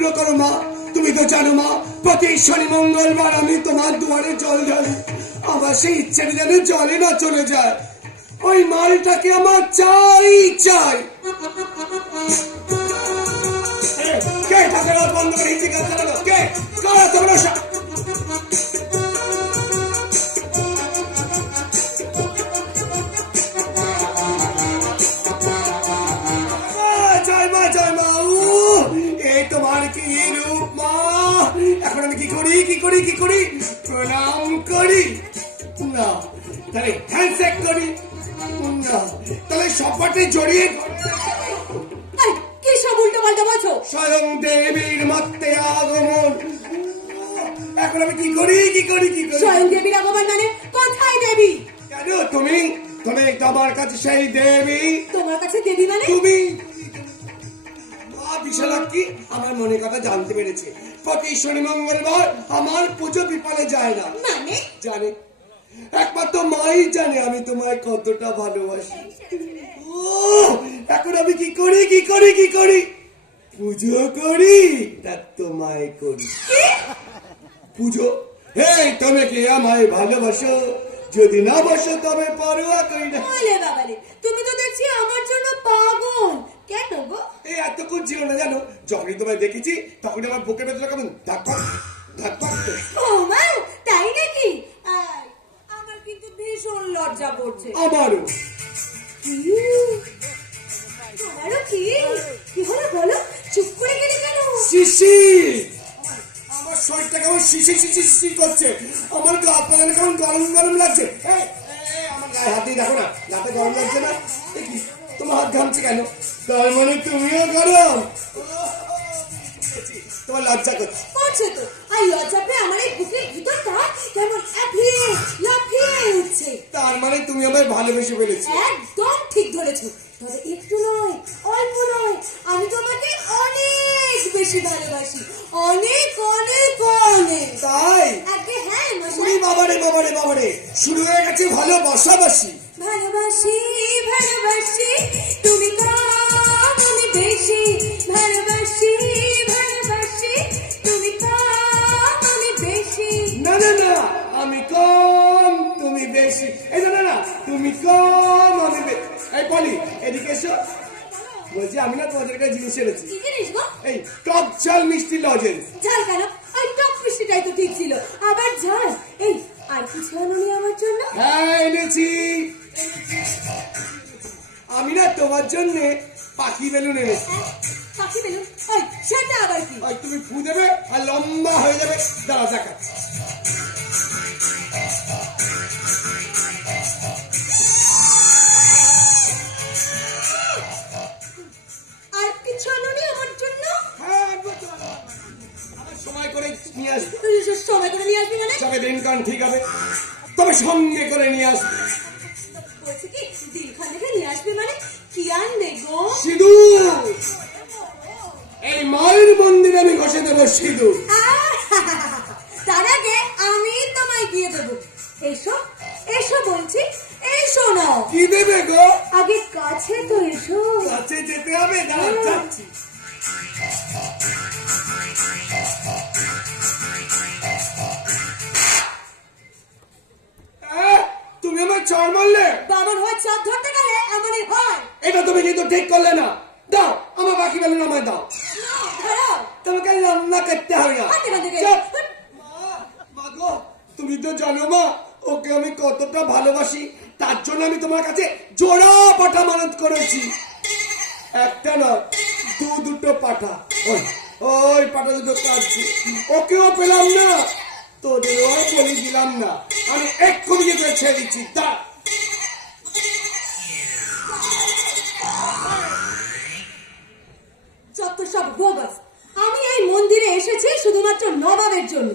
পূর্ণ করো মা। তুমি তো জানো মা, প্রতি শনি মঙ্গলবার আমি তোমার দুয়ারে জল ঢালি। আমার সেই ইচ্ছেটা যেন জলে না চলে যায়। ওই মালটাকে আমার চাই চাই। কে ঠাকুর বন্ধ করে হিন্দি গান চালানো? কে কারা তোমরা? জয় মা জয় মা। এই তোমার কি রূপ মা। এখন আমি কি করি কি করি কি করি? প্রণাম করি না, তাহলে হ্যান্ডশেক করি না, তাহলে সপাটে জড়িয়ে কি সব উল্টো পাল্টা বলছো? স্বয়ং দেবীর মত্তে আগমন। এখন আমি কি করি কি করি কি করি? স্বয়ং দেবীর আগমন মানে কোথায় দেবী? কেন তুমি তুমি আমার কাছে সেই দেবী। তোমার কাছে দেবী মানে? তুমি বিশালাক্ষী আমার মনের কথা জানতে পেরেছে। প্রতি শনি মঙ্গলবার আমার পুজো বিপালে যায় না। মানে জানে, একমাত্র মাই জানে আমি তোমায় কতটা ভালোবাসি। এখন আমি কি করি কি করি কি করি? পুজো করি, তা তোমায় করি পুজো। এই তুমি কি আমায় ভালোবাসো? যদি না বসো তবে পরোয়া করি না। বাবারে, তুমি তো দেখছি আমার জন্য পাগল। কেন গো? এই এতক্ষণ ছিল না জানো, যখনই তোমায় দেখেছি তখন আমার বুকের ভেতরে কেমন ধাক্কা ধাক্কা। ও মা, তাই নাকি? আমার কিন্তু ভীষণ লজ্জা করছে। আমারও। তোমারও কি? কি হলো বলো? চুপ করে গেলে কেন? শিশি, আমার শরীরটা কেমন শিশি শিশি শিশি করছে। আমার গা পায়ে কেমন গরম গরম লাগছে। আমার গায়ে হাত দিয়ে দেখো না, গাতে গরম লাগছে না? দেখি তোমার হাত ঘামছে কেন? তার মানে তুমিও গরম। তোমার লজ্জা করছে। করছে তো। আর লজ্জা পেয়ে আমার এই বুকের ভিতরটা কেমন লাফিয়ে লাফিয়ে উঠছে। তার মানে তুমি আমায় ভালোবেসে ফেলেছো। একদম ঠিক ধরেছো। তবে একটু নয়, অল্প নয়, আমি তোমাকে অনেক বেশি ভালোবাসি। অনেক অনেক অনেক। তাই? আগে হ্যাঁ মশাই। বাবারে বাবারে বাবারে, শুরু হয়ে গেছে ভালোবাসাবাসি। ভালোবাসি ভালোবাসি তুমি কম আমি বেশি। ভালোবাসি ভালোবাসি তুমি কম আমি বেশি। না না না, আমি কম তুমি বেশি। এই না না, তুমি কম আমি বেশি। এই বলি এদিকে এসো। বলছি আমি না তোমাদের একটা জিনিস এনেছি। কি জিনিস গো? এই টক ঝাল মিষ্টি লজেন্স। ঝাল কেন? ওই টক মিষ্টিটাই তো ঠিক ছিল, আবার ঝাল। এই আর কিছু আনোনি আমার জন্য? হ্যাঁ এনেছি। আমি না তোমার জন্য পাখি বেলুন এনেছি। পাখি বেলুন? ওই সেটা আবার কি? ওই তুমি ফু দেবে আর লম্বা হয়ে যাবে। দাঁড়া দেখাচ্ছি। আর কিছু আনোনি আমার জন্য? হ্যাঁ আবার সময় করে নিয়ে আসবে। সময় করে নিয়ে আসবি মানে? তবে দিনকান ঠিক হবে, তবে সঙ্গে করে নিয়ে আসবে। বলছি কি দিনখান থেকে নিয়ে আসবি মানে? কি আনবে গো? সিঁদুর। এই মায়ের মন্দিরে আমি ঘষে দেবো সিঁদুর। তার আগে আমি তোমায় দিয়ে দেবো। এসো এসো বলছি, এসো না। কি দেবে গো? আগে কাছে তো এসো। কাছে যেতে হবে, দাঁড়া যাচ্ছি। তুমি আমার চড় মারলে। বাবার হয় চাপ ধরতে গেলে এমনই হয়। এটা তুমি কিন্তু ঠিক করলে না। দাও আমার বাকি বেলুন আমায় দাও। তোমাকে লম্বা করতে হবে না। মা গো, তুমি তো জানো মা ওকে আমি কতটা ভালোবাসি। তার জন্য আমি তোমার কাছে জোড়া পাঠা মানত করেছি। একটা না, দুটো পাঠা। ওই পাঠা দুটো কাটছি। ওকেও পেলাম না, তোদেরও আর বলি দিলাম না। আমি এক্ষুনি গিয়ে ছেড়ে দিচ্ছি। যত সব বোগাস। আমি এই মন্দিরে এসেছি শুধুমাত্র নবাবের জন্য।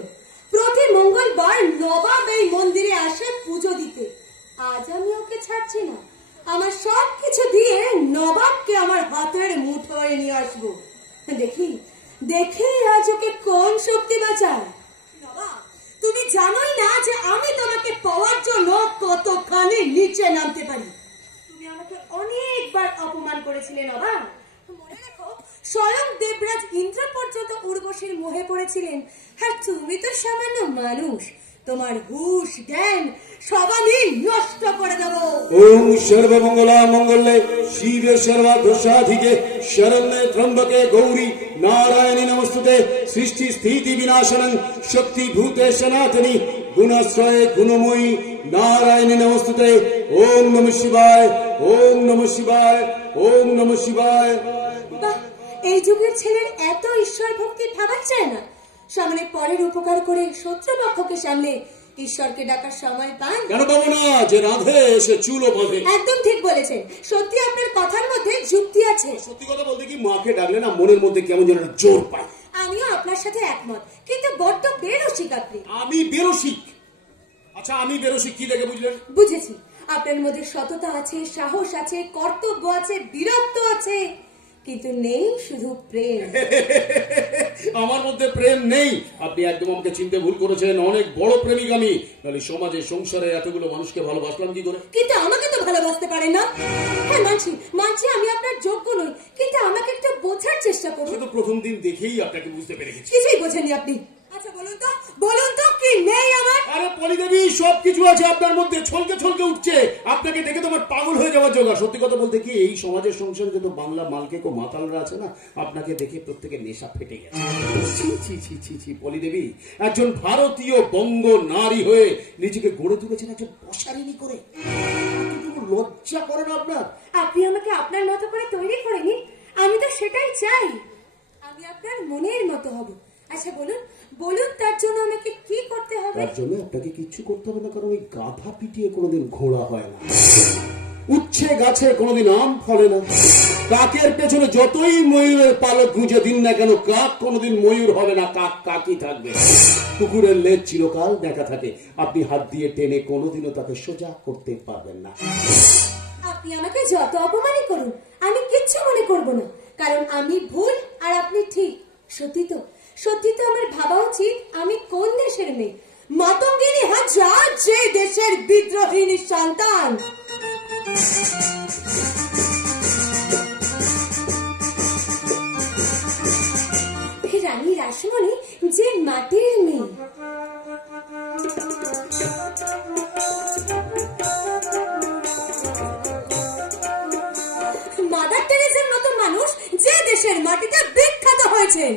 প্রতি মঙ্গলবার নবাব এই মন্দিরে আসে পুজো দিতে। আজ আমি ওকে ছাড়ছি না। আমার সব কিছু দিয়ে নবাবকে আমার হাতের মুঠোয় নিয়ে আসবো। দেখি দেখি আজ ওকে কোন শক্তি বাঁচায়। নবাব, তুমি জানোই না যে আমি তোমাকে পাওয়ার জন্য কতখানি নিচে নামতে পারি। তুমি আমাকে অনেকবার অপমান করেছিলে নবাব। মনে রেখো, স্বয়ং দেবরাজ ইন্দ্র পর্যন্ত উর্বশীর মোহে পড়েছিলেন, আর তুমি তো সামান্য মানুষ। তোমার হুশ জ্ঞান সব আমি নষ্ট করে দেব। ওম সর্বমঙ্গলা মঙ্গলে শিবে সর্বাদোষাধিকে শরণ্যে ত্রম্বকে গৌরী নারায়ণী নমস্তুতে সৃষ্টি স্থিতি বিনাশনং শক্তি ভূতে সনাতনী গুণাশ্রয়ে গুণময়ী নারায়ণী নমস্তুতে। ওম নমঃ শিবায়, ওম নমঃ শিবায়, ওম নমঃ শিবায়। বাহ, এই যুগের ছেলের এত ঈশ্বর ভক্তি ভাবা যায় না। সামনে পরের উপকার করে শত্রুপক্ষকে সামলে ঈশ্বরকে ডাকার সময় পান? কেন পাবো না, যে রাধে সে চুলো বাঁধে। একদম ঠিক বলেছেন, সত্যি আপনার কথার মধ্যে যুক্তি আছে। সত্যি কথা বলতে কি, মাকে ডাকলে না মনের মধ্যে কেমন যেন জোর পায়। আমিও আপনার সাথে একমত, কিন্তু বড্ড বেরসিক আপনি। আমি বেরসিক? আচ্ছা, আমি বেরসিক কি দেখে বুঝলেন? বুঝেছি, আপনার মধ্যে সততা আছে, সাহস আছে, কর্তব্য আছে, বীরত্ব আছে, কিন্তু নেই শুধু প্রেম। আমার মধ্যে প্রেম নেই? আপনি একদম আমাকে চিনতে ভুল করেছেন। অনেক বড় প্রেমিক আমি, নাহলে সমাজে সংসারে এতগুলো মানুষকে ভালোবাসলাম কি করে? কিন্তু আমাকে তো ভালোবাসতে পারেন না। হ্যাঁ মানছি, আমি আপনার যোগ্য নই, কিন্তু আমাকে একটু বোঝার চেষ্টা করুন। তো প্রথম দিন দেখেই আপনাকে বুঝতে পেরে গেছি। কিছুই বোঝেননি আপনি। আচ্ছা বলুন তো কি নেই আমার? আরে পলিদেবী, সবকিছু আছে আপনার মধ্যে, ছলকে ছলকে উঠছে। আপনাকে দেখে তোমার পাগল হয়ে যাওয়ার জোগাড়। সত্যি কথা বলতে কি, এই সমাজের সংসারে যত বাংলা মালকে কো মাতালরা আছে না, আপনাকে দেখে প্রত্যেকের নেশা ফেটে গেছে। ছি ছি ছি ছি ছি পলিদেবী, একজন ভারতীয় বঙ্গ নারী হয়ে নিজেকে গড়ে তুলেছেন একজন পশারিনী করে। এতটুকু লজ্জা করে না আপনার? আপনি আমাকে আপনার মতো করে তৈরি করে নিন, আমি তো সেটাই চাই। আমি আপনার মনের মতো হব। আচ্ছা বলুন তার জন্য আমাকে কি করতে হবে? তার জন্য আপনাকে কিচ্ছু করতে হবে না, কারণ ওই গাধা পিটিয়ে কোনোদিন ঘোড়া হয় না, উচ্ছে গাছে কোনোদিন আম ফলে না, কাকের পেছনে যতই ময়ূরের পালক গুঁজে দিন না কেন, কাক কোনোদিন ময়ূর হবে না, কাক কাকই থাকবে। কুকুরের লেজ চিরকাল দেখা থাকে, আপনি হাত দিয়ে টেনে কোনোদিনও তাকে সোজা করতে পারবেন না। আপনি আমাকে যত অপমানই করুন, আমি কিচ্ছু মনে করব না, কারণ আমি ভুল আর আপনি ঠিক। সত্যি তো আমার ভাবা উচিত আমি কোন দেশের মেয়ে। মাতঙ্গিনী হাজরা যে দেশের বিদ্রোহিনী সন্তান। রানী রাসমণি যে মাটির মেয়ে। মাদার টেরেসার মতো মানুষ যে দেশের মাটিতে বিখ্যাত হয়েছেন।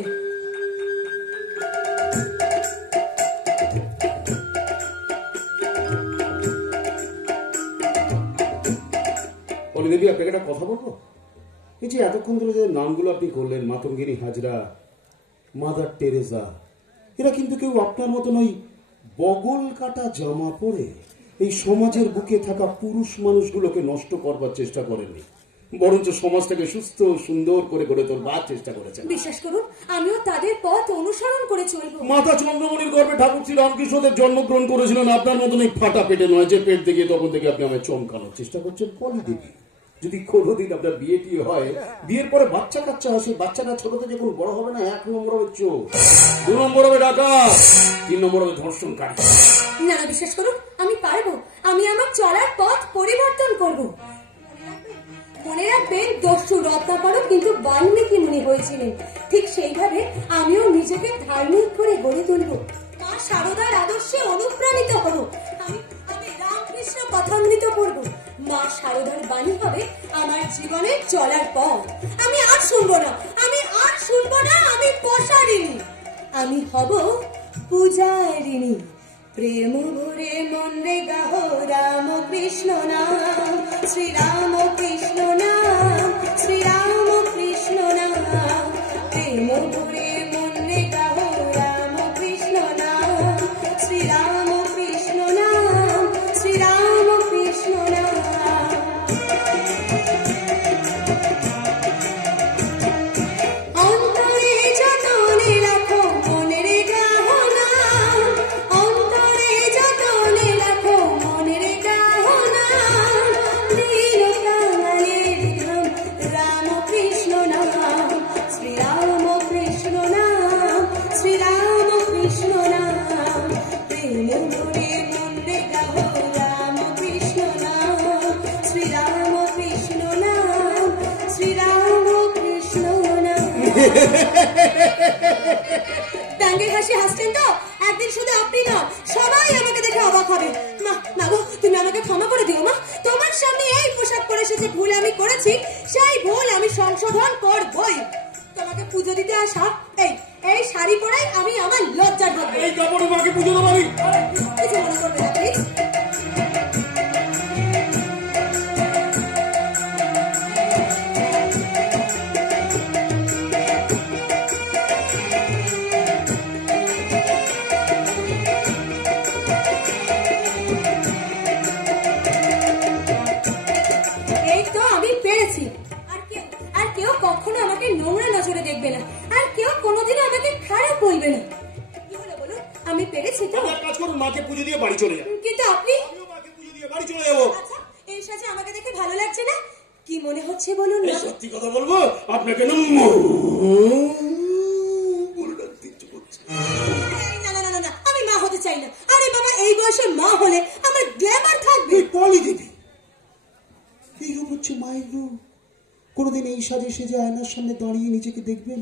পলিদেবী, আপনাকে একটা কথা বলবো। এই যে এতক্ষণ ধরে যে নামগুলো আপনি করলেন, মাতঙ্গিনী হাজরা, মাদার টেরেসা, এরা কিন্তু কেউ আপনার মতন ওই বগল কাটা জামা পরে এই সমাজের বুকে থাকা পুরুষ মানুষগুলোকে নষ্ট করবার চেষ্টা করেননি, বরঞ্চ সমাজটাকে সুস্থ সুন্দর করে গড়ে তোলবার চেষ্টা করেছেন। বিশ্বাস করুন, আমিও তাদের পথ অনুসরণ করে চলব। মাতা চন্দ্রমণির গর্ভে ঠাকুর শ্রী রামকৃষ্ণদেব জন্মগ্রহণ করেছিলেন, আপনার মতন এই ফাটা পেটে নয় যে পেট দেখিয়ে তখন থেকে আপনি আমায় চমকানোর চেষ্টা করছেন। পলিদেবী, যদি কোনোদিন আপনার বিয়েটি হয়, বিয়ের পরে বাচ্চা কাচ্চা হয়, সেই বাচ্চাটা ছোটতে যখন বড় হবে না, 1 নম্বর হবে চোর, 2 নম্বর হবে ডাকাত, 3 নম্বর হবে ধর্ষণকারী। না, বিশ্বাস করুন, আমি পারবো। আমি আমার চলার পথ পরিবর্তন করব। মনে রাখবেন, দস্যু রত্নাকরও কিন্তু বাল্মীকি মুনি হয়েছিলেন। ঠিক সেইভাবে আমিও নিজেকে ধার্মিক করে গড়ে তুলব। মা শারদার আদর্শে অনুপ্রাণিত হব। আমি রামকৃষ্ণ কথামৃত পড়ব। মা শারদার বাণী হবে আমার জীবনের চলার পথ। আমি আর শুনবো না, আমি পশারিনী। আমি হব পূজারিনী। প্রেম ভরে মন রে গাহ রাম কৃষ্ণ নাম, শ্রী রাম কৃষ্ণ নাম, শ্রী রাম কৃষ্ণ নাম। প্রেম ভরে মন রে গাহ রাম কৃষ্ণ নাম, শ্রী রাম কৃষ্ণ নাম, শ্রী রাম কৃষ্ণ নাম। অন্তরে যতনে রাখো মনের গাহনা, অন্তরে যতনে রাখো মনের গাহনা, দিন ব্যাঙের হাসি হাসছেন তো, একদিন শুধু আপনি না, সবাই আমাকে দেখে অবাক হবে। মা, মা গো, তুমি আমাকে ক্ষমা করে দিও মা। তোমার সামনে এই পোশাক পরে এসে যে ভুল আমি করেছি, সেই ভুল আমি সংশোধন করবই। তোমাকে পুজো দিতে আসা এই শাড়ি পরে আমি আমার লজ্জা ঢাকবো। এই কাপড়ে মাকে পুজো দেবো আমি। কিছু মনে করবে না প্লিজ। এই তো আমি পেরেছি। আর কেউ কখনো আমাকে নোংরা নজরে দেখবে না, আর কেউ কোনোদিনও আমাকে খারাপ বলবে না। কি হলো বলুন, আমি পেরেছি তো? এক কাজ করুন, মাকে পুজো দিয়ে বাড়ি চলে যান। কিন্তু আপনি? আমিও মাকে পুজো দিয়ে বাড়ি চলে যাবো। আচ্ছা, এই সাজে আমাকে দেখে ভালো লাগছে না? কি মনে হচ্ছে বলুন না? সত্যি কথা বলবো, আপনাকে না বলে ডাকতে ইচ্ছে করছে। না না না না, আমি মা হতে চাই না। আরে বাবা, এই বয়সে মা হলে আমার গ্ল্যামার থাকবে। পলি দিদি, এই রূপ হচ্ছে মায়ের রূপ। কোনোদিন এই সাজে সেজে আয়নার সামনে দাঁড়িয়ে নিজেকে দেখবেন,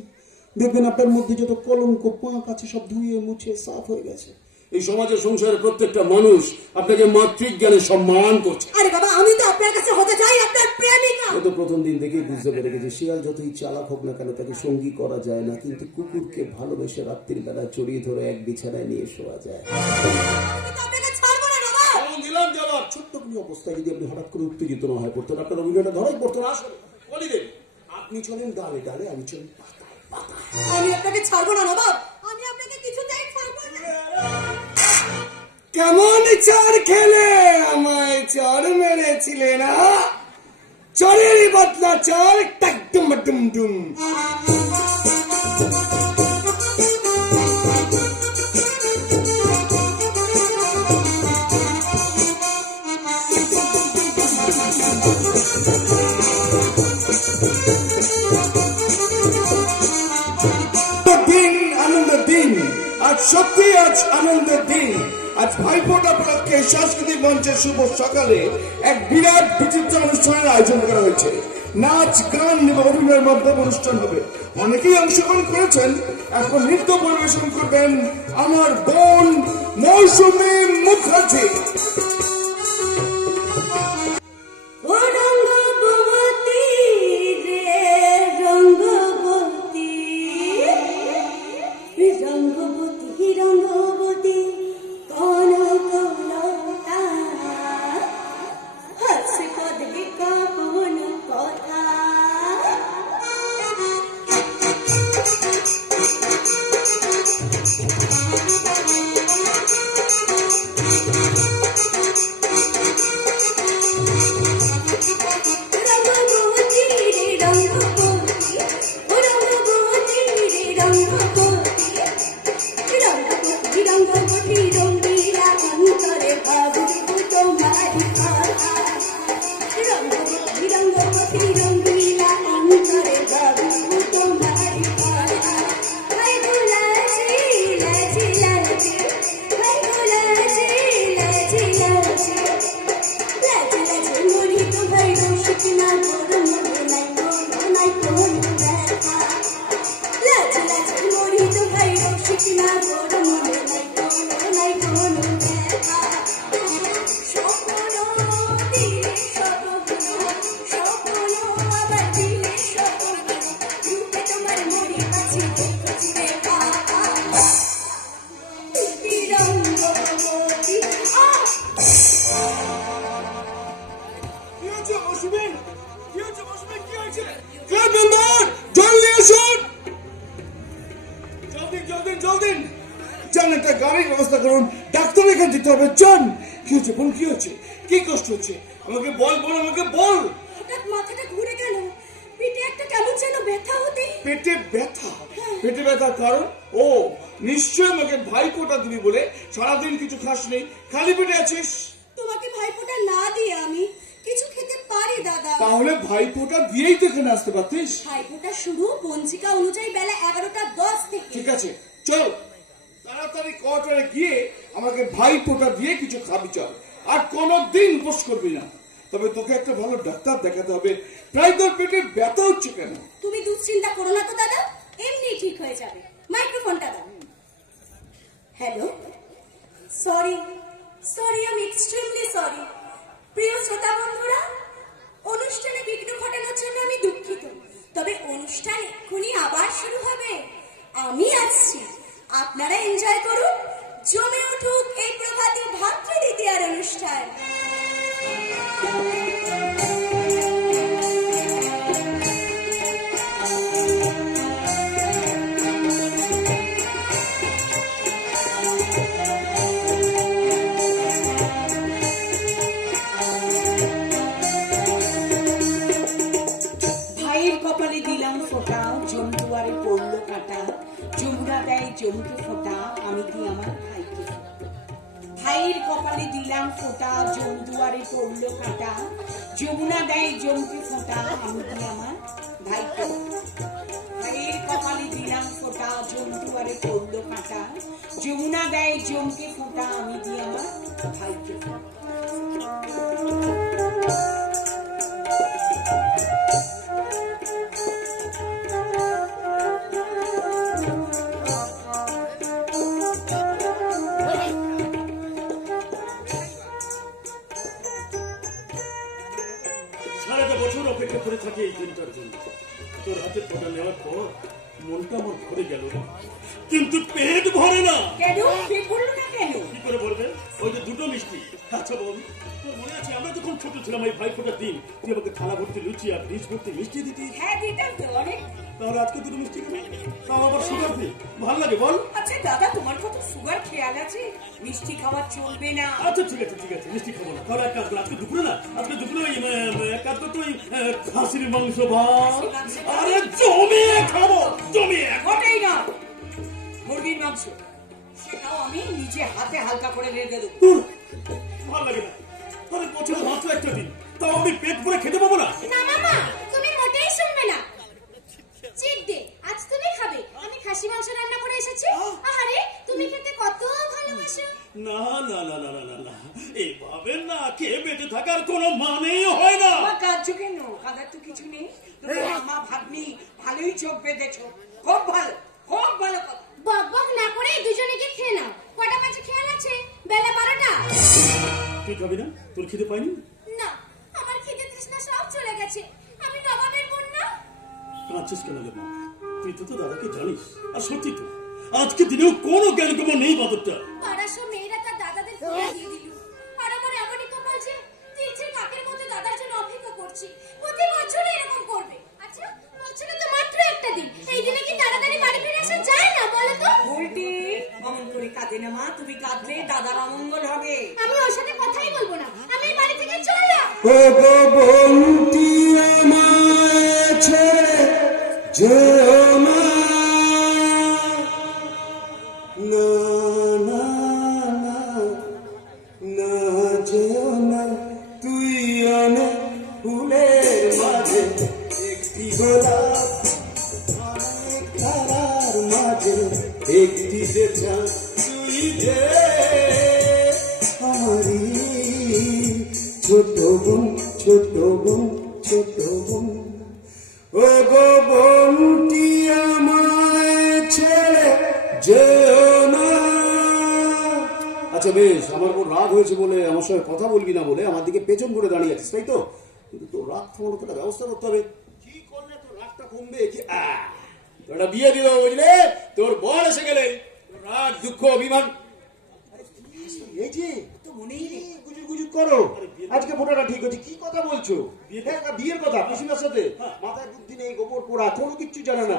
দেখবেন আপনার মধ্যে যত কলঙ্ক পাঁক আছে সব ধুয়ে মুছে সাফ হয়ে গেছে। এই সমাজের সংসারের প্রত্যেকটা মানুষ আপনাকে মাতৃজ্ঞানে সম্মান করছে। আরে বাবা, আমি তো আপনার কাছে হতে চাই আপনার প্রেমিকা। ও তো প্রথম দিন থেকেই বুঝতে পেরে গেছে, শিয়াল যতই চালাক হোক না কেন তাকে সঙ্গী করা যায় না, কিন্তু কুকুরকে ভালোবেসে রাত্রির বেলা চড়িয়ে ধরে এক বিছানায় নিয়ে শোয়া যায়। আমি তো আপনাকে ছাড়বো না বাবা। দিলাম জবাব। ছোট্ট কোনো অবস্থায় যদি আপনি হঠাৎ করে উত্তেজিত না হয়ে পড়তেন, আপনার অভিনয়টা ধরাই পড়তো না। আসলে বলি দেব, আপনি চলেন ডালে ডালে, আমি চলেন পাতায় পাতায়। আমি আপনাকে ছাড়বো না নবাব, আমি আপনাকে কিছুতেই ছাড়বো না। কেমন চর খেলে আমায় চর মেরেছিলে না? চরের বদলা চর, টাক ডুম ডুম ডুম। আনন্দের দিন, আজ সত্যি আজ আনন্দের দিন। আজ ভাইফোঁটা উপলক্ষে সাংস্কৃতিক মঞ্চের শুভ সকালে এক বিরাট বিচিত্র অনুষ্ঠানের আয়োজন করা হয়েছে। নাচ, গান এবং অভিনয়ের মাধ্যমে অনুষ্ঠান হবে। অনেকেই অংশগ্রহণ করেছেন। এখন নৃত্য পরিবেশন করবেন আমার বোন মৌসুমী মুখার্জি। একটা গাড়ির ব্যবস্থা করুন, ডাক্তারের কাছে যেতে হবে। চল, কি হচ্ছে বোন, কি হচ্ছে, কি কষ্ট হচ্ছে? আমাকে বল বোন, আমাকে বল। হঠাৎ মাথাটা ঘুরে গেল, পেটে একটা কেমন যেন ব্যথা হতে। পেটে ব্যথা? পেটে ব্যথার কারণ? ও নিশ্চয় আমাকে ভাইফোঁটা দিবি বলে সারাদিন কিছু খাসনি, খালি পেটে আছিস। তোমাকে ভাইফোঁটা না দিয়ে আমি কিছু খেতে পারি দাদা। তাহলে ভাইফোঁটা দিয়েই তো এখানে আসতে পারতিস। ভাইফোঁটা শুরু পঞ্জিকা অনুযায়ী বেলা 11:10 থেকে। ঠিক আছে, চল তাড়াতাড়ি কোয়ার্টারে গিয়ে আমাকে ভাইফোঁটা দিয়ে কিছু খাবি। চল, আর কোনদিন উপোস করবি না। তবে তোকে একটা ভালো ডাক্তার দেখাতে হবে। প্রায় তোর পেটে ব্যথা হচ্ছে কেন? তুমি দুশ্চিন্তা করো না তো দাদা, এমনি ঠিক হয়ে যাবে। মাইক্রোফোনটা দাও। হ্যালো, সরি সরি, আমি এক্সট্রিমলি সরি। প্রিয় শ্রোতা বন্ধুরা, অনুষ্ঠানে বিঘ্ন ঘটানোর জন্য আমি দুঃখিত, তবে অনুষ্ঠান এক্ষুনি আবার শুরু হবে। আমি আসছি, আপনারা এনজয় করুন। জমে উঠুক এই প্রভাতী ভাতৃ দ্বিতীয়ার অনুষ্ঠান। কপালে দিলাম ফোঁটা, জমদুয়ারে পড়লো কাঁটা, যমুনা দেয় জমকে ফোঁটা, আমি দিই আমার ভাইকে। ভাইয়ের কপালে দিলাম ফোঁটা, জমদুয়ারে পড়লো কাঁটা, যমুনা দেয় জমকে ফোঁটা, আমি দিই আমার ভাইকে। ভাইয়ের কপালে দিলাম ফোঁটা, জমদুয়ারে পড়লো কাঁটা, যমুনা দেয় জমকে ফোঁটা, আমি দিই আমার ভাইকে। অপেক্ষা করে থাকে এই দিনটার জন্য। তোর হাতে ফোঁটা নেওয়ার পর মনটা আমার ভরে গেল, কিন্তু পেট ভরে না। কেন পেট ভরলো না কেন? কি করে বলবে? ওই যে দুটো মিষ্টি। আচ্ছা বল, তোর মনে আছে আমরা যখন ছোট ছিলাম এই ভাই ফোঁটার দিন তুই আমাকে থালা ভর্তি লুচি আর ডিশ ভর্তি মিষ্টি দিতি? হ্যাঁ দিতাম তো অনেক। তাহলে আজকে দুটো মিষ্টি কেন? তাও আবার সুগার ফ্রি, ভালো লাগে বল? আচ্ছা দাদা, তোমার কত সুগার খেয়াল আছে? মিষ্টি খাবার চলবে না। আচ্ছা ঠিক আছে ঠিক আছে, মিষ্টি খাবো না। তাহলে এক কাজ করো, আজকে দুপুরে না, আজকে দুপুরে ওই এক কাজ করতো, ওই খাসির মাংস ভাত আরে জমিয়ে খাবো, জমিয়ে। মোটেই না, মুরগির মাংস, সেটাও আমি নিজে হাতে হালকা করে রেঁধে দেবো। ভালো লাগে না। তাহলে বছরে মাত্র একটা দিন, তাও আমি পেট ভরে খেতে পাবো না? না মামা, তুমি মোটেই শুনবে না। চিট ডে, আজ তুমি খাবে। আমি খাসি মাংস রান্না করে এসেছি। আরে তুমি খেতে কত ভালোবাসো। না না না না না না, এইভাবে না খেয়ে বেঁচে থাকার কোনো মানেই হয় না। কাঁদছো কেন? কাঁদার তো কিছু নেই। মা ভাগ্নি ভালোই চোখ বেঁধেছো, খুব ভালো, খুব ভালো কথা। বক বক না করে দুজনে গিয়ে খেয়ে নাও। কটা বাজে খেয়াল আছে? বেলা 12টা। তুই খাবি না? তোর খিদে পাইনি? না, আমার খিদে তৃষ্ণা সব চলে গেছে। আমি নবাবের বোন না। কাঁদছিস কেন রে মা? তুই তো দাদাকে জানিস। আর সত্যি তো আজকে দিনেও কোনো জ্ঞান কমা নেই বাদরটা। পাড়ার সব মেয়েরা তার দাদাদের ফোন দিয়ে দিল। আর আমার এমনই কপাল যে তিলছের কাকের মতো দাদার জন্য অপেক্ষা করছি। প্রতি বছরই এরকম করবে। আচ্ছা, বছরে তো মাত্র একটা দিন। এই দিনে কি তাড়াতাড়ি বাড়ি ফিরে আসা যায় না বলো তো? উল্টি অমন করে কাঁদে না মা, তুমি কাঁদলে দাদার অমঙ্গল হবে। আমি ওর সাথে কথাই বলবো না। আমি বাড়ি থেকে চললাম। ও গো বন্টি আমায় ছেড়ে যেও না, না না না না যেও না, তুই অনেক ফুলের মাঝে একটি গোলাপ, অনেক তারার মাঝে একটি যে চাঁদ, তুই যে আমারই ছোট বোন, ছোট বোন, ছোট বোন। ও গো বন্টি আমায় ছেড়ে যেও না। আচ্ছা বেশ, আমার উপর রাগ হয়েছে বলে, আমার সঙ্গে কথা বলবি না বলে আমার দিকে পেছন করে দাঁড়িয়ে আছিস, তাই তো? কিন্তু তোর রাগ থামানোর একটা ব্যবস্থা করতে হবে। কি করলে তোর রাগটা কমবে? কি তোরা বিয়ে দিল বুঝলে, তোর বর এসে গেলে রাগ দুঃখ অভিমান এই যে তো মনেই নেই। গুজুর গুজুর করো, আজকে ফোটাটা ঠিক হচ্ছে। কি কথা বলছো? বিয়ের কথা পিসিমার সাথে? মাথায় বুদ্ধি নেই, গোবর পোড়া, কোনো কিচ্ছু জানে না।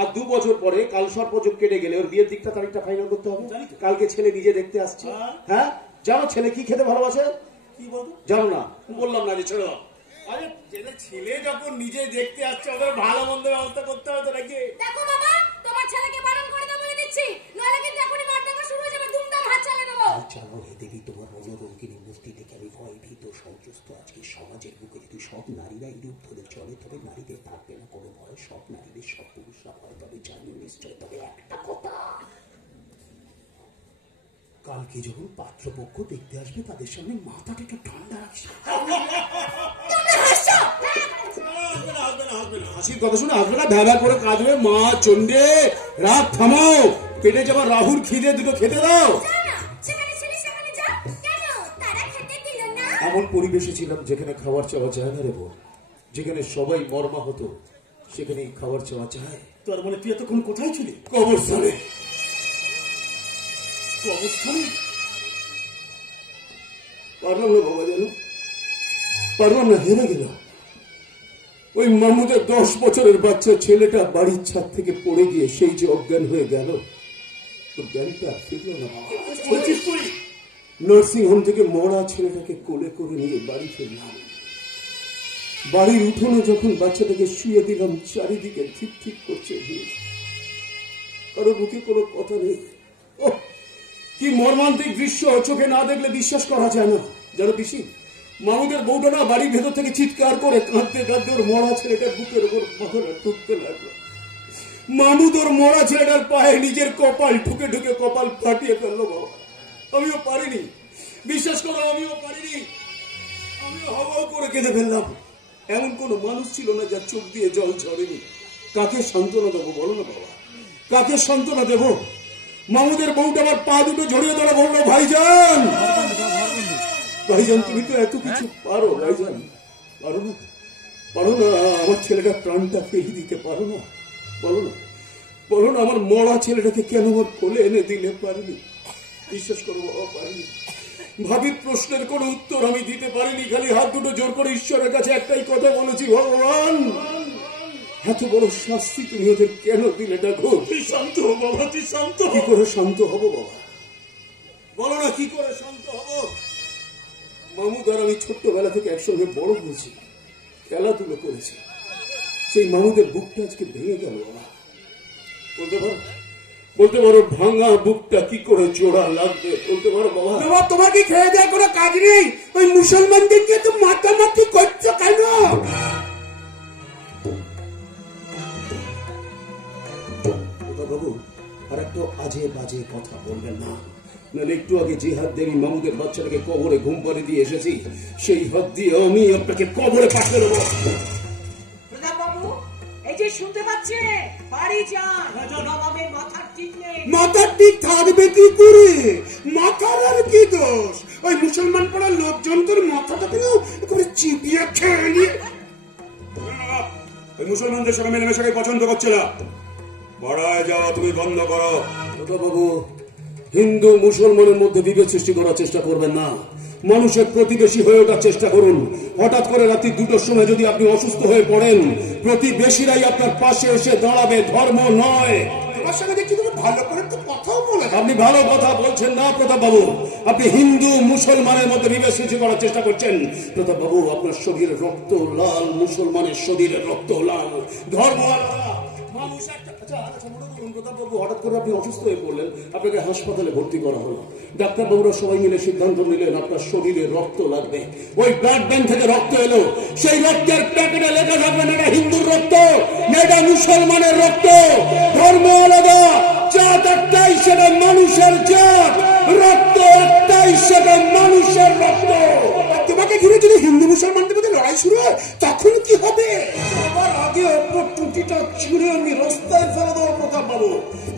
আর 2 বছর পরে কাল সর্পযোগ কেটে গেলে ওর বিয়ের দিকটা তারিখটা ফাইনাল করতে হবে। কালকে ছেলে নিজে দেখতে আসছে। হ্যাঁ, জানো ছেলে কি খেতে ভালোবাসে? কি বলতো? জানো না? বললাম না যে ছেড়ে দাও। আরে ছেলে যখন নিজে দেখতে আসছে, ওদের ভালো মন্দ ব্যবস্থা করতে হবে তো নাকি? দেখো বাবা, তোমার ছেলেকে বারণ করে দাও বলে দিচ্ছি, নইলে কিন্তু এখনই মার দেখা শুরু হয়ে যাবে। দুমদাম হাত চালিয়ে দেবো। জানো হে দেবী, তোমার রণরঙ্গিনী মূর্তি থেকে আমি ভয় ভীত সন্ত্রস্ত। আজকে সমাজের বুকে যদি সব নারীরা এরূপ ধরে চলে, তবে নারীদের থাকবে না কোনো ভয়। সব নারীদের সব পুরুষরা ভয় পাবে, জানি নিশ্চয়। তবে একটা কথা, কালকে যখন পাত্রপক্ষ দেখতে আসবে, তাদের সামনে মাথাটা একটু ঠান্ডা রাখছে। হাসবে না, হাসবে না, হাসবে না, হাসি মাসির কথা শুনে আপনারা ভ্যাভা করে কাঁদবে। মা চন্ডে, রাত থামাও, পেটে যাবার রাহুর খিদে, দুটো খেতে দাও। এমন পরিবেশে ছিলাম যেখানে খাবার চাওয়া যায় না রে বোন, যেখানে সবাই মর্মা হতো সেখানে খাবার চাওয়া যায়। তার মানে তুই এতক্ষণ কোথায় ছিলি? কবরস্থানে। কবরস্থানে? পারলাম না বাবা, জানো পারলাম না, হেরে গেলাম। ওই মামুদের 10 বছরের বাচ্চা ছেলেটা বাড়ির ছাদ থেকে পড়ে গিয়ে সেই যে অজ্ঞান হয়ে গেল, তো জ্ঞানটা ফিরল না। বলছিস তুই? নার্সিং হোম থেকে মরা ছেলেটাকে কোলে করে নিয়ে বাড়ি ফিরলাম। বাড়ির উঠোনে যখন বাচ্চাটাকে শুয়ে দিলাম, চারিদিকে ঠিক ঠিক করছে, কারো মুখে কোনো কথা নেই। ওহ, কি মর্মান্তিক দৃশ্য, চোখে না দেখলে বিশ্বাস করা যায় না। জানো পিসি, মামুদের বউটা না বাড়ির ভেতর থেকে চিৎকার করে কাঁদতে কাঁদতে ওর মরা ছেলেটার বুকের উপর মাথাটা ঠুকতে লাগলো। মামুদ ওর মরা ছেলেটার পায়ে নিজের কপাল ঠুকে ঠুকে কপাল ফাটিয়ে ফেললো। বাবা, আমিও পারিনি, বিশ্বাস করো আমিও পারিনি। আমিও হাওয়াও করে কেঁদে ফেললাম। এমন কোন মানুষ ছিল না যার চোখ দিয়ে জল ঝরেনি। কাকে সান্ত্বনা দেবো বলো না বাবা, কাকে সান্ত্বনা দেবো? মামুদের বউটা আমার পা দুটো জড়িয়ে ধরে বললো, ভাইজান ভাইজান তুমি তো এত কিছু পারো, ভাইজান পারো না, পারো না আমার ছেলেটার প্রাণটা ফেলে দিতে পারো না? বলো না, বলো না আমার মরা ছেলেটাকে কেন আমার কোলে এনে দিলে? পারিনি, বিশ্বাস করো বাবা, পারিনি। ভাবির প্রশ্নের কোনো উত্তর আমি দিতে পারিনি, খালি হাত দুটো জোর করে ঈশ্বরের কাছে একটাই কথা বলেছি, ভগবান এত বড় শাস্তি তুমি ওদের কেন দিলে? ডাকো। তুই শান্ত হো বাবা, তুই শান্ত হ। কি করে শান্ত হব বাবা, বলো না কি করে শান্ত হব? মামুদ আর আমি ছোট্টবেলা থেকে একসঙ্গে বড় হয়েছি, খেলাধুলো করেছি। সেই মামুদের বুকটা আজকে ভেঙে গেল বাবা। বলতে পারো ভাঙা বুকটা কি করে জোড়া লাগবে? বলতে পারো বাবা? বাবা তোমার কি খেয়ে দেওয়ার কোনো কাজ নেই? ওই মুসলমানদেরকে তো মাতামাতি করছো কেন? বাবু আর একটু আজে বাজে কথা বলবেন না, নাহলে একটু আগে যে হাত দিয়ে মামুদের বাচ্চাটাকে কবরে ঘুম পাড়ি দিয়ে এসেছি, সেই হাত দিয়ে আমি আপনাকে কবরে পাঠিয়ে দেবো। প্রতাপ বাবু, এই যে শুনতে পাচ্ছে, বাড়ি যান, নবাবের মাথার ঠিক নেই। মাথার ঠিক থাকবে কি করে? মাথার আর কি দোষ? ওই মুসলমান পাড়ার লোকজন তোর মাথাটাকে করে চিবিয়ে খেয়ে নিয়ে। ওই মুসলমানদের সঙ্গে মেলামেশাকে পছন্দ করছে না, বড়ায় যাওয়া তুমি বন্ধ করো। বাবু, হিন্দু মুসলমানের মধ্যে বিভেদ সৃষ্টি করার চেষ্টা করবেন না, মানুষের প্রতিবেশী হয়ে ওঠার চেষ্টা করুন। হঠাৎ করে রাত্রি 2টোর সময় যদি আপনি অসুস্থ হয়ে পড়েন, প্রতিবেশীরাই আপনার পাশে এসে দাঁড়াবে, ধর্ম নয়। তোমার সঙ্গে দেখছি তুমি ভালো করে তো কথাও বলে। আপনি ভালো কথা বলছেন না প্রতাপ বাবু, আপনি হিন্দু মুসলমানের মধ্যে বিভেদ সৃষ্টি করার চেষ্টা করছেন। প্রতাপ বাবু, আপনার শরীরের রক্ত লাল, মুসলমানের শরীরের রক্ত লাল, ধর্ম আলাদা, মানুষ একটা। প্রতাপবাবু, হঠাৎ করে আপনি অসুস্থ হয়ে পড়লেন, আপনাকে হাসপাতালে ভর্তি করা হলো। ডাক্তারবাবুরা সবাই মিলে সিদ্ধান্ত নিলেন আপনার শরীরে রক্ত লাগবে। ওই ব্লাড ব্যাংক থেকে রক্ত এলো, সেই রক্তের প্যাকেটে লেখা থাকবে না এটা হিন্দুর রক্ত, না এটা মুসলমানের রক্ত। ধর্ম আলাদা, জাত একটাই, সেটা মানুষের জাত, রক্ত একটাই, সেটা মানুষের রক্ত। তোমাকে ঘিরে যদি হিন্দু মুসলমানদের মধ্যে লড়াই শুরু হয় তখন কি হবে? সবার আগে অপর টুটিটা ছুঁড়ে আমি রাস্তায় ফেলে দেবো। প্রতাপ বাবু,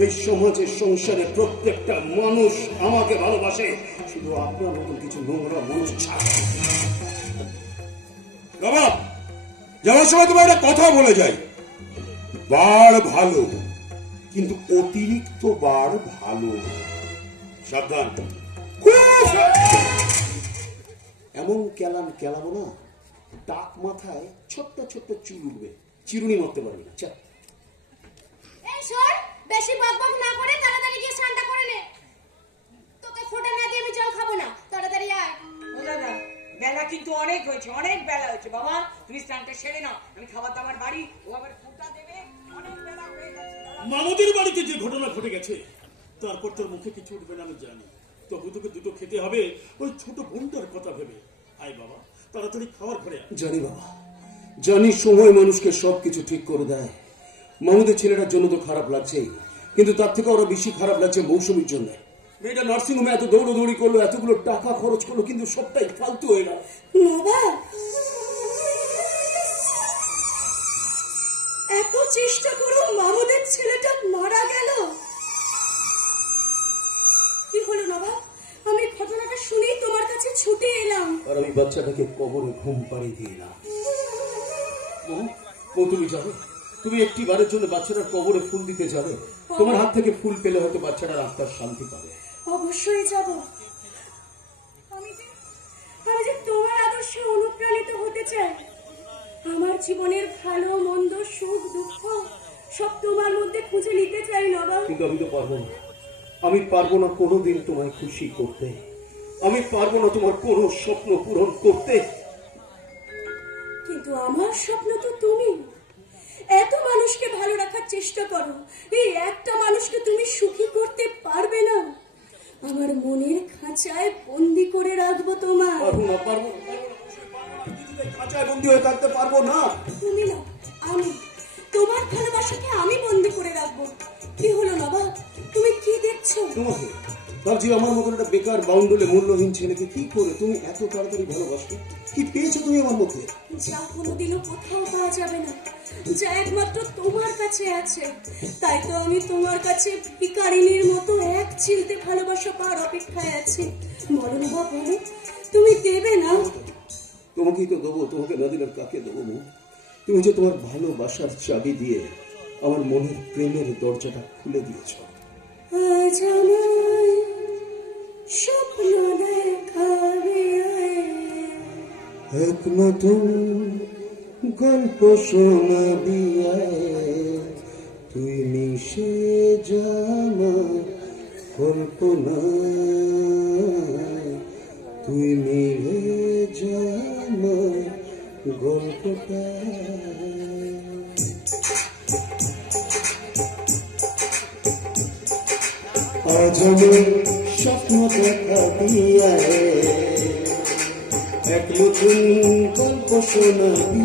এই সমাজের সংসারে প্রত্যেকটা মানুষ আমাকে ভালোবাসে, শুধু আপনার মতন কিছু নোংরা মানুষ ছাড়া। বাবা, যাওয়ার সময় তোমার একটা কথা বলে যাই, বাড় ভালো কিন্তু অতিরিক্ত বাড় ভালো, সাবধান। এমন কেলাবো না, টাক মাথায় ছোট্ট ছোট্ট চুল উঠবে, চিরুনি মারতে পারবে না। এই শোন, বেশি বকবক না করে তাড়াতাড়ি গিয়ে স্নানটা করে নে। তোকে ফোঁটা না দিয়ে আমি জল খাবো না, তাড়াতাড়ি আয়। ও দাদা, বেলা কিন্তু অনেক হয়েছে, অনেক বেলা হয়েছে। বাবা তুমি স্নানটা সেরে নাও, আমি খাবার দাবার বাড়ি, ও আবার ফোঁটা দেবে, অনেক বেলা হয়ে গেছে। মামুদের বাড়িতে যে ঘটনা ঘটে গেছে, তারপর তোর মুখে কিছু উঠবে না আমি জানি, তবু তোকে দুটো খেতে হবে ওই ছোট বোনটার কথা ভেবে। আয় বাবা, তাড়াতাড়ি খাওয়ার ঘরে আয়। জানি বাবা, জানি সময় মানুষকে সবকিছু ঠিক করে দেয়। মামুদের ছেলেটার জন্য তো খারাপ লাগছেই, কিন্তু তার থেকে আরো বেশি খারাপ লাগছে মৌসুমীর জন্য। মেয়েটা নার্সিং হোমে এত দৌড়দৌড়ি করলো, এতগুলো টাকা খরচ করলো, কিন্তু সবটাই ফালতু হয়ে গেল। বাবা, চেষ্টা করেও মামুদের ছেলেটা মারা গেল। কি হলো নবাব? আমি ঘটনাটা শুনেই তোমার কাছে ছুটে এলাম। আর আমি বাচ্চাটাকে কবরে ঘুম পাড়িয়ে দিয়ে না। তুমি যাবে, তুমি একটি বারের জন্য বাচ্চাটার কবরে ফুল দিতে যাবে। তোমার হাত থেকে ফুল পেলে হয়তো বাচ্চাটার আত্মার শান্তি পাবে। অবশ্যই যাব। আমি যে তোমার আদর্শে অনুপ্রাণিত হতে চাই। আমার জীবনের ভালো মন্দ সুখ দুঃখ সব তোমার মধ্যে খুঁজে নিতে চাই নবাব। কিন্তু আমি তো পারবো না, আমি পারবো না কোনোদিন তোমায় খুশি করতে, আমি পারবো না তোমার কোনো স্বপ্ন পূরণ করতে। কিন্তু আমার স্বপ্ন তো তুমি। এত মানুষকে ভালো রাখার চেষ্টা করো, এই একটা মানুষকে তুমি সুখী করতে পারবে না? আমার মনের খাঁচায় বন্দি করে রাখবো তোমার। পারবো না, পারবো না, খাঁচায় বন্দি হয়ে থাকতে পারবো না। তুমি না, আমি তোমার ভালোবাসাকে আমি বন্দি করে রাখবো। কি হলো নবাব, তুমি কি দেখছো? তোমাকে ভাবছি আমার মতন একটা বেকার বাউন্ডুলে মূল্যহীন ছেলেকে কি করে তুমি এত তাড়াতাড়ি ভালোবাসো? কি পেয়েছো তুমি আমার মধ্যে? যা কোনোদিনও কোথাও পাওয়া যাবে না, যা একমাত্র তোমার কাছে আছে। তাই তো আমি তোমার কাছে ভিখারিনীর মতো এক চিলতে ভালোবাসা পাওয়ার অপেক্ষায় আছি। বলো নবাব, বলো, তুমি দেবে না? তোমাকেই তো দেবো, তোমাকে না দিলে কাকে দেবো? তুমি যে তোমার ভালোবাসার চাবি দিয়ে আমার মনের প্রেমের দরজাটা খুলে দিয়েছ। আজ আমায় স্বপ্ন দেখাবে এক নতুন গল্প শোনাবি, তুই মিশে জানা কল্পনা, তুই মিলে জানা গল্পটা। আজ আমি স্বপ্ন দেখাবি, এক নতুন গল্প শোনাবি,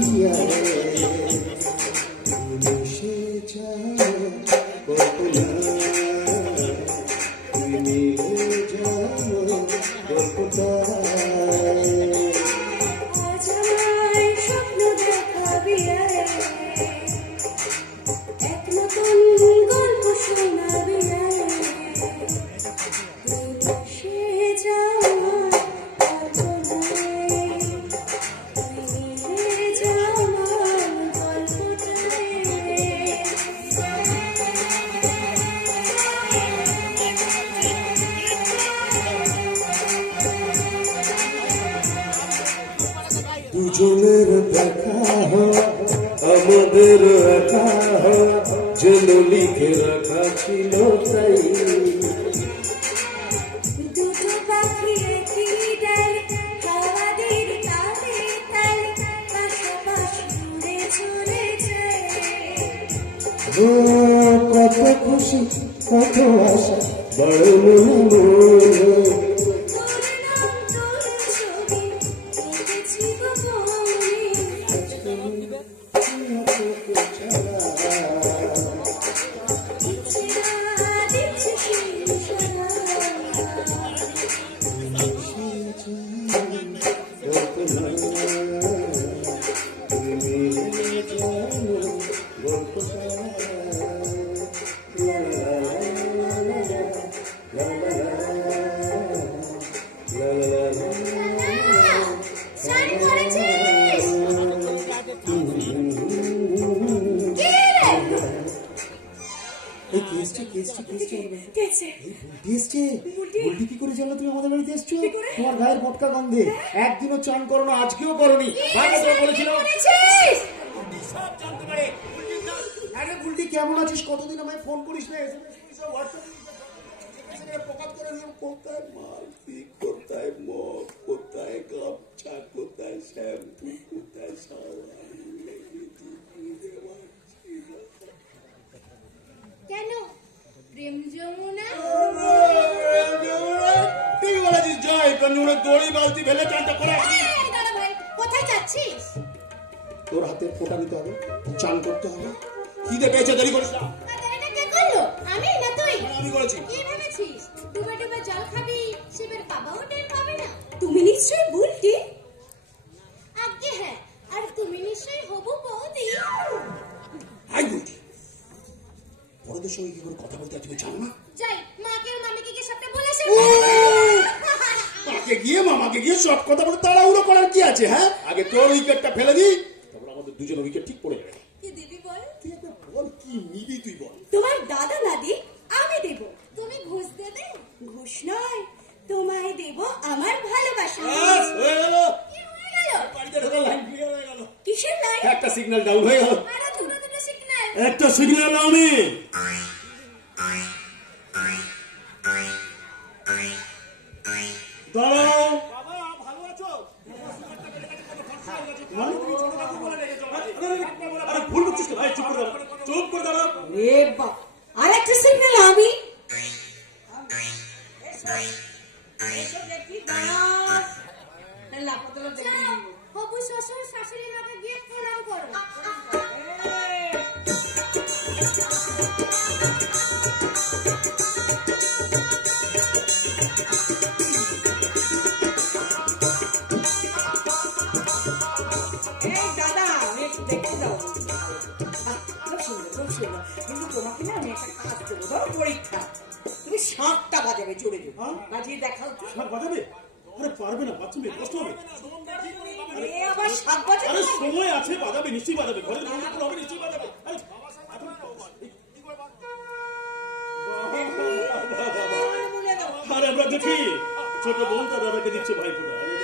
মিশে যায় কল্পনা, তুই মিলে যায় গল্পটা। আজ আমায় স্বপ্ন দেখাবি, এক নতুন গল্প শোনাবি, সে যাওয়ার কল্পনায়, তুই যাওয়ার গল্পটায়। দুজনের দেখা আমাদের একা যেন লিখে রাখা ছিল তাই। দুটো পাখি একই ডালে, হাওয়াদের তালে তালে পাশাপাশি উড়ে চলে যায়। ও কত খুশি কত আশা বড় মনে মনে, তোর নাম তোর ছবি লিখেছি গোপনে। দিচ্ছি না, দিচ্ছি শিশারা। স্নান করেছিস? কে রে? এই কেসটি কেসটি কেসটি কেছে? এসছে। বুলটি? বুলটি কি করে জানলো তুমি আমাদের বাড়িতে এসছো? কি করে? তোমার গায়ের বটকা গন্ধে একদিনও চান করো না, আজকেও করোনি। ভাইকে তো বলেছিল করেছিস? সব জানতে পারে। আরে বুলটি কেমন আছিস? কতদিন আমায় ফোন করিস না, এসএমএস হোয়াটসঅ্যাপ প্রকাশ করে দিও। কোথায় মালতি, কোথায় মগ, কোথায় গামছা, কোথায় শ্যাম্পু, কোথায় সাবান, কেন প্রেম যমুনা? ঠিক বলেছিস, জয় প্রেমযমুনা দড়ি বালতি ফেলে চানটা করে আসি। এই দাদা ভাই, কোথায় যাচ্ছিস? তোর হাতে ফোঁটা নিতে হবে, চান করতে হবে। খিদে পেয়েছে, দেরি করিস না। এটা কে করলো? আমি না তুই? আমি করেছি। কি ভেবেছিস ডুবে ডুবে জল খাবি, শিবের বাবাও টের পাবে না? তুমি নিশ্চয়ই বুলটি? আজ্ঞে হ্যাঁ, আর তুমি নিশ্চয়ই হবু বৌদি। হাই বুলটি, বন্ধুর সঙ্গে কি করে কথা বলতে হয় তুমি জানো না? যাই মাকে আর মামিকে গিয়ে সবটা বলেছে। মাকে গিয়ে মামাকে গিয়ে সব কথা বলে তাড়াহুড়ো করার কি আছে? হ্যাঁ, আগে তোর উইকেটটা ফেলে দিই, তারপর আমাদের দুজনের উইকেট ঠিক পড়ে যাবে। কি দিবি বল? তুই একবার বল কি নিবি তুই বল। তোমার দাদা দাদি আমি দেব, তুমি ঘুষ দেবে? ঘুষ নয়, তোমায় দেব আমার ভালোবাসা। ব্যাস, হয়ে গেল। কি হয়ে গেল? বাড়িতে ঢোকার লাইন ক্লিয়ার হয়ে গেল। কিসের লাইন? একটা সিগন্যাল ডাউন হয়ে গেল। আরে দুটো দুটো সিগন্যাল। একটা সিগন্যাল আমি দাঁড়াও। ভালো আছো? আরে ভুল করছিস তো ভাই, চুপ করে দাঁড়া, চুপ করে দাঁড়া। রে বাবা, আর একটা সিগন্যাল আমি। হবু শ্বশুর শাশুড়ি মাকে গিয়ে প্রণাম করো। এই দাদা, আমি একটু দেখতে দাও। খুব সুন্দর, খুব সুন্দর। কিন্তু তোমাকে না আমি একটা কাজ দেবো, ধরো পরীক্ষা। তুমি 7টা বাজাবে জোরে জোরে, বাজিয়ে দেখাও তো। শাক বাজাবে? আরে পারবে না, বাচ্চা মেয়ে, কষ্ট হবে। এ আবার 7 বাজাবে? আরে সময় আছে, বাজাবে, নিশ্চয়ই বাজাবে, ঘরের মঙ্গল হবে, নিশ্চয়ই বাজাবে। আরে আরে আমরা দেখি ছোট বোনটা দাদাকে দিচ্ছে ভাইফোঁটা। আরে